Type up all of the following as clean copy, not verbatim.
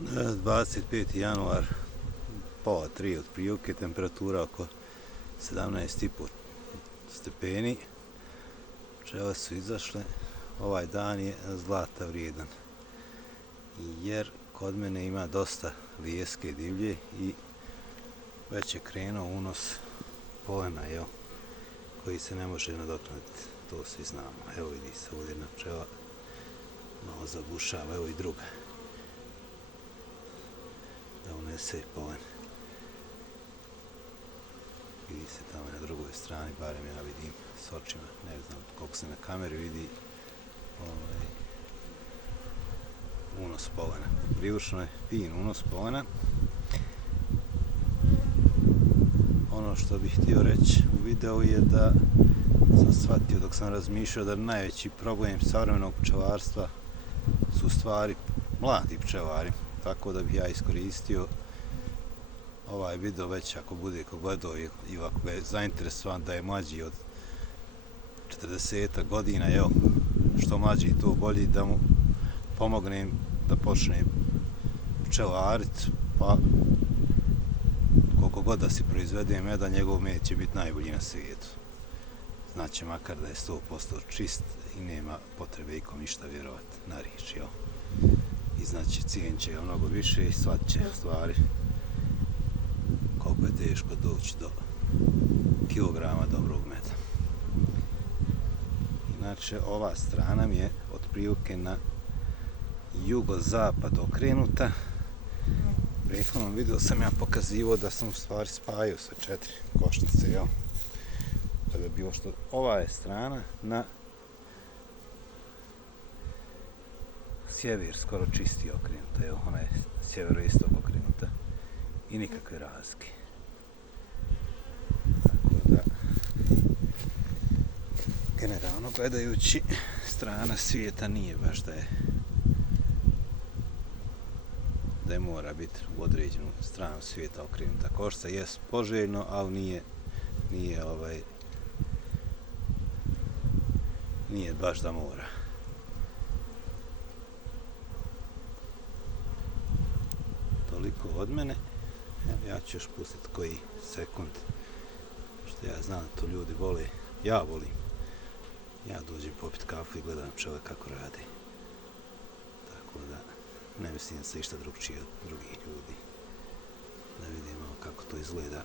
25. januar, pola 3 otprilike, temperatura oko 17,5 stepeni. Pčele su izašle. Ovaj dan je zlata vrijedan, jer kod mene ima dosta lijeske divlje i već je krenuo unos polena, koji se ne može nadoknaditi. To svi znamo. Evo vidi se ovdje jedna pčela malo zabušava, evo i druga, da unese polen. Vidi se tamo na drugoj strani, barem ja vidim s očima, ne znam koliko se na kameri vidi, unos polena. Prilično je fin unos polena. Ono što bih htio reći u videu je da sam shvatio dok sam razmišljao da najveći problem savremenog pčelarstva su u stvari mladi pčelari, tako da bih ja iskoristio ovaj video već ako bude ko gledao i ako ga je zainteresovan da je mlađi od 40 godina, što mlađi to bolji, da mu pomognem da počne pčelarit, pa koliko god da si proizvede meda, njegov med će biti najbolji na svijetu. Znači makar da je 100% čist i nema potrebe ikom ništa vjerovati na riječ, I znači cijenit će ga mnogo više i shvatit će u stvari koliko je teško doći do kilograma dobrog meda. Inače, ova strana mi je otprilike na jugozapad okrenuta. U prethodnom videu sam ja pokazivao da sam u stvari spajao sve 4 košnice, Da bi bilo što... Ova je strana na sjever skoro čisti okrenuta, ona je sjeveroistok okrenuta i nikakve razlike. Tako da, generalno gledajući, strana svijeta nije baš da je mora biti u određenu stranu svijeta okrenuta. Košnica jest poželjno, ali nije baš da mora. Toliko od mene. Ja ću još pustiti koji sekund, što ja znam da to ljudi vole. Ja volim. Ja dođem popit kafu i gledam pčele kako rade. Tako da ne mislim se išta drugčije od drugih ljudi. Da vidimo kako to izgleda.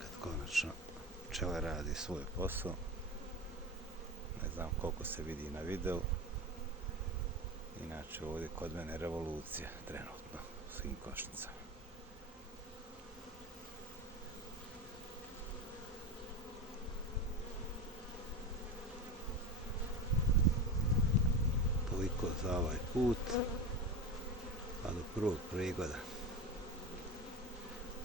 Kad konačno pčele radi svoj posao. Ne znam koliko se vidi na videu. Inače ovdje kod mene revolucija trenutno u svim košnicama. Toliko za ovaj put, pa do prvog pregleda.